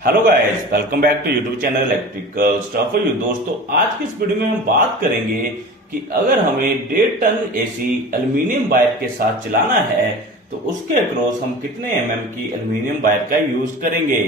Hello guys, welcome back to YouTube channel electrical stuff for you. दोस्तों, आज की इस वीडियो में हम बात करेंगे कि अगर हमें 1.5 टन एसी एल्यूमिनियम वायर के साथ चलाना है तो उसके अक्रॉस हम कितने एमएम की एल्यूमिनियम वायर का यूज करेंगे।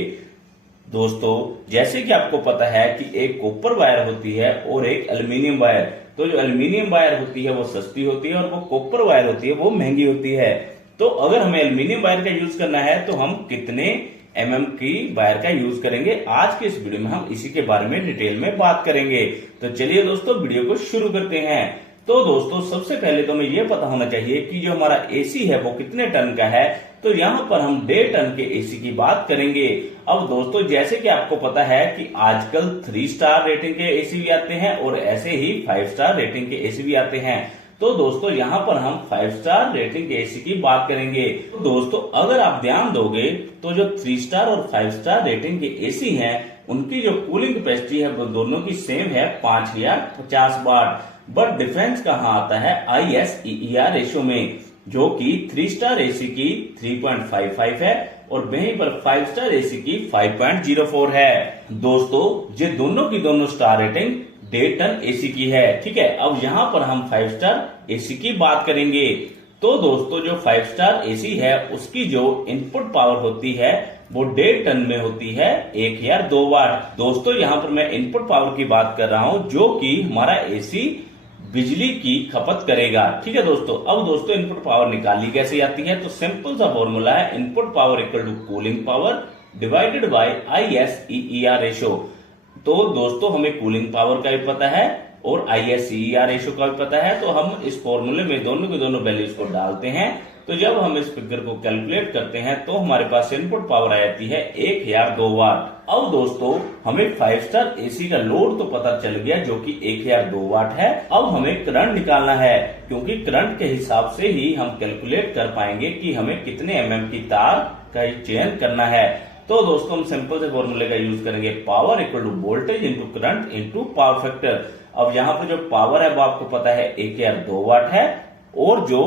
दोस्तों, जैसे कि आपको पता है कि एक कॉपर वायर होती है और एक एल्यूमिनियम वायर। तो जो एल्यूमिनियम वायर होती है वो सस्ती होती है और वो कॉपर वायर होती है वो महंगी होती है। तो अगर हमें एल्यूमिनियम वायर का यूज करना है तो हम कितने एमएम की वायर का यूज करेंगे, आज के इस वीडियो में हम इसी के बारे में डिटेल में बात करेंगे। तो चलिए दोस्तों, वीडियो को शुरू करते हैं। तो दोस्तों, सबसे पहले तो हमें यह पता होना चाहिए कि जो हमारा एसी है वो कितने टन का है। तो यहाँ पर हम 1.5 टन के एसी की बात करेंगे। अब दोस्तों, जैसे कि आपको पता है कि आजकल 3 स्टार रेटिंग के एसी भी आते हैं और ऐसे ही 5 स्टार रेटिंग के एसी भी आते हैं। तो दोस्तों, यहाँ पर हम 5 स्टार रेटिंग के एसी की बात करेंगे। तो दोस्तों, अगर आप ध्यान दोगे तो जो 3 स्टार और 5 स्टार रेटिंग के एसी हैं उनकी जो कूलिंग कैपेसिटी है वो दोनों की सेम है 5050 वाट। बट डिफरेंस कहाँ आता है ISEER रेशियो में, जो कि 3 स्टार एसी की 3.55 है और वहीं पर 5 स्टार एसी की 5.04 है। दोस्तों, ये दोनों की दोनों स्टार रेटिंग 1.5 टन एसी की है। ठीक है, अब यहाँ पर हम 5 स्टार एसी की बात करेंगे। तो दोस्तों, जो 5 स्टार एसी है उसकी जो इनपुट पावर होती है वो 1.5 टन में होती है 1002 वाट। दोस्तों, यहाँ पर मैं इनपुट पावर की बात कर रहा हूँ जो कि हमारा एसी बिजली की खपत करेगा। ठीक है दोस्तों, अब दोस्तों इनपुट पावर निकाली कैसे जाती है, तो सिंपल सा फॉर्मूला है input power equal to cooling power divided by ISEER ratio. तो दोस्तों, हमें कूलिंग पावर का भी पता है और ISEER रेशियो का भी पता है। तो हम इस फॉर्मूले में दोनों के दोनों वैल्यूज को डालते हैं। तो जब हम इस फिगर को कैलकुलेट करते हैं तो हमारे पास इनपुट पावर आ जाती है 1002 वाट। अब दोस्तों, हमें 5 स्टार एसी का लोड तो पता चल गया जो कि 1002 वाट है। अब हमें करंट निकालना है, क्योंकि करंट के हिसाब से ही हम कैलकुलेट कर पाएंगे कि हमें कितने एमएम की तार का चयन करना है। तो दोस्तों, हम सिंपल से फॉर्मूले का यूज करेंगे power equal to voltage into current into power factor. अब यहाँ पर जो पावर है वो आपको पता है 1002 वाट है और जो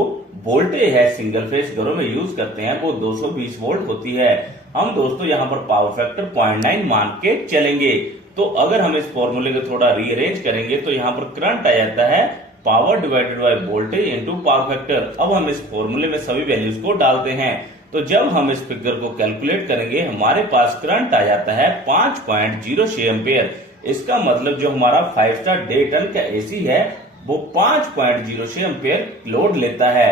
वोल्टेज है सिंगल फेज घरों में यूज करते हैं वो 220 वोल्ट होती है। हम दोस्तों यहाँ पर पावर फैक्टर 0.9 मान के चलेंगे। तो अगर हम इस फॉर्मूले को थोड़ा रीअरेंज करेंगे तो यहाँ पर करंट आ जाता है power divided by voltage into power factor. अब हम इस फॉर्मूले में सभी वैल्यूज को डालते हैं। तो जब हम इस फिगर को कैलकुलेट करेंगे हमारे पास करंट आ जाता है 5.06 एम्पियर। इसका मतलब जो हमारा 5 स्टार 1.5 टन का एसी है वो 5.06 एम्पियर लोड लेता है।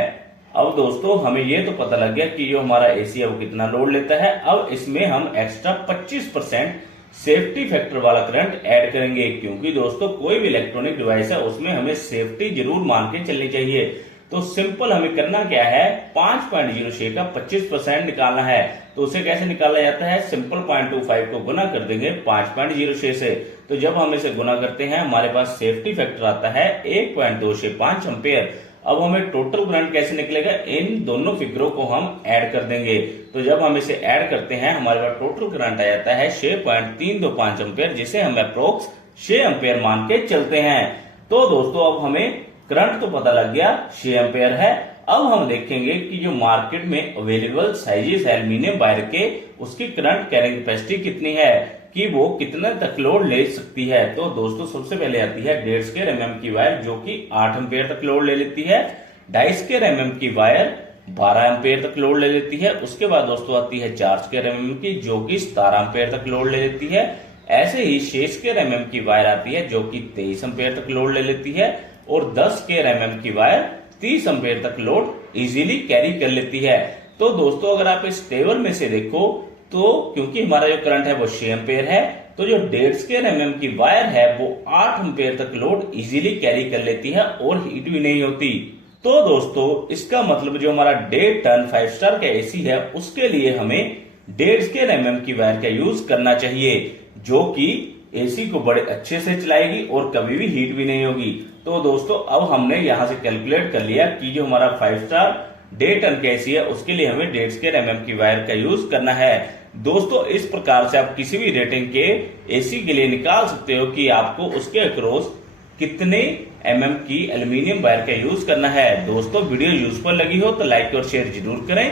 अब दोस्तों, हमें ये तो पता लग गया कि जो हमारा एसी है वो कितना लोड लेता है। अब इसमें हम एक्स्ट्रा 25% सेफ्टी फैक्टर वाला करंट ऐड करेंगे, क्योंकि दोस्तों कोई भी इलेक्ट्रॉनिक डिवाइस है उसमें हमें सेफ्टी जरूर मान के चलनी चाहिए। तो सिंपल हमें करना क्या है, 5.06 का 25% निकालना है। तो उसे कैसे निकाला जाता है, सिंपल 0.25 को गुना कर देंगे 5.06 से। तो जब हम इसे गुना करते हैं हमारे पास सेफ्टी फैक्टर आता है 1.265 एम्पियर। अब हमें टोटल करंट कैसे निकलेगा, इन दोनों फिगरों को हम ऐड कर देंगे। तो जब हम इसे ऐड करते हैं हमारे पास टोटल करंट आ जाता है 6.325 एम्पियर, जिसे हम अप्रोक्स 6 एम्पियर मान के चलते हैं। तो दोस्तों, अब हमें करंट तो पता लग गया 6 एम्पियर है। अब हम देखेंगे कि जो मार्केट में अवेलेबल साइजेस है एल्यूमिनियम वायर के, उसकी करंट कैरिंग कैपेसिटी कितनी है, कि वो कितने तक लोड ले सकती है। तो दोस्तों, सबसे पहले आती है 1.5 स्क्वायर एमएम की वायर जो कि 8 एम्पियर तक लोड ले लेती है। 2.5 स्क्वायर एमएम की वायर 12 एम्पियर तक लोड ले लेती है। उसके बाद दोस्तों आती है 4 स्क्वायर एमएम की जो कि 17 एम्पियर तक लोड ले लेती है। ऐसे ही 6 स्क्वायर एमएम की वायर आती है जो कि 23 एम्पियर तक लोड ले लेती है और 10 स्क्वायर एमएम की वायर 30 एम्पियर तक लोड इजीली कैरी कर लेती है। तो दोस्तों, अगर आप इस टेबल में से देखो तो क्योंकि हमारा जो करंट है वो 6 एम्पियर है, तो जो 1.5 स्क्वायर एमएम की वायर है वो 8 एम्पियर तक लोड इजीली कैरी कर लेती है और हीट भी नहीं होती। तो दोस्तों, इसका मतलब जो हमारा 1.5 टन 5 स्टार का एसी है उसके लिए हमें 1.5 स्क्वायर एमएम की वायर का यूज करना चाहिए, जो कि एसी को बड़े अच्छे से चलाएगी और कभी भी हीट भी नहीं होगी। तो दोस्तों, अब हमने यहां से कैलकुलेट कर लिया कि जो हमारा 5 स्टार 1.5 टन का एसी है उसके लिए हमें 1.5 स्क्वायर एमएम की वायर का यूज करना है। दोस्तों, इस प्रकार से आप किसी भी रेटिंग के एसी के लिए निकाल सकते हो कि आपको उसके अक्रॉस कितने एमएम की एल्यूमिनियम वायर का यूज करना है। दोस्तों, वीडियो यूजफुल लगी हो तो लाइक और शेयर जरूर करें।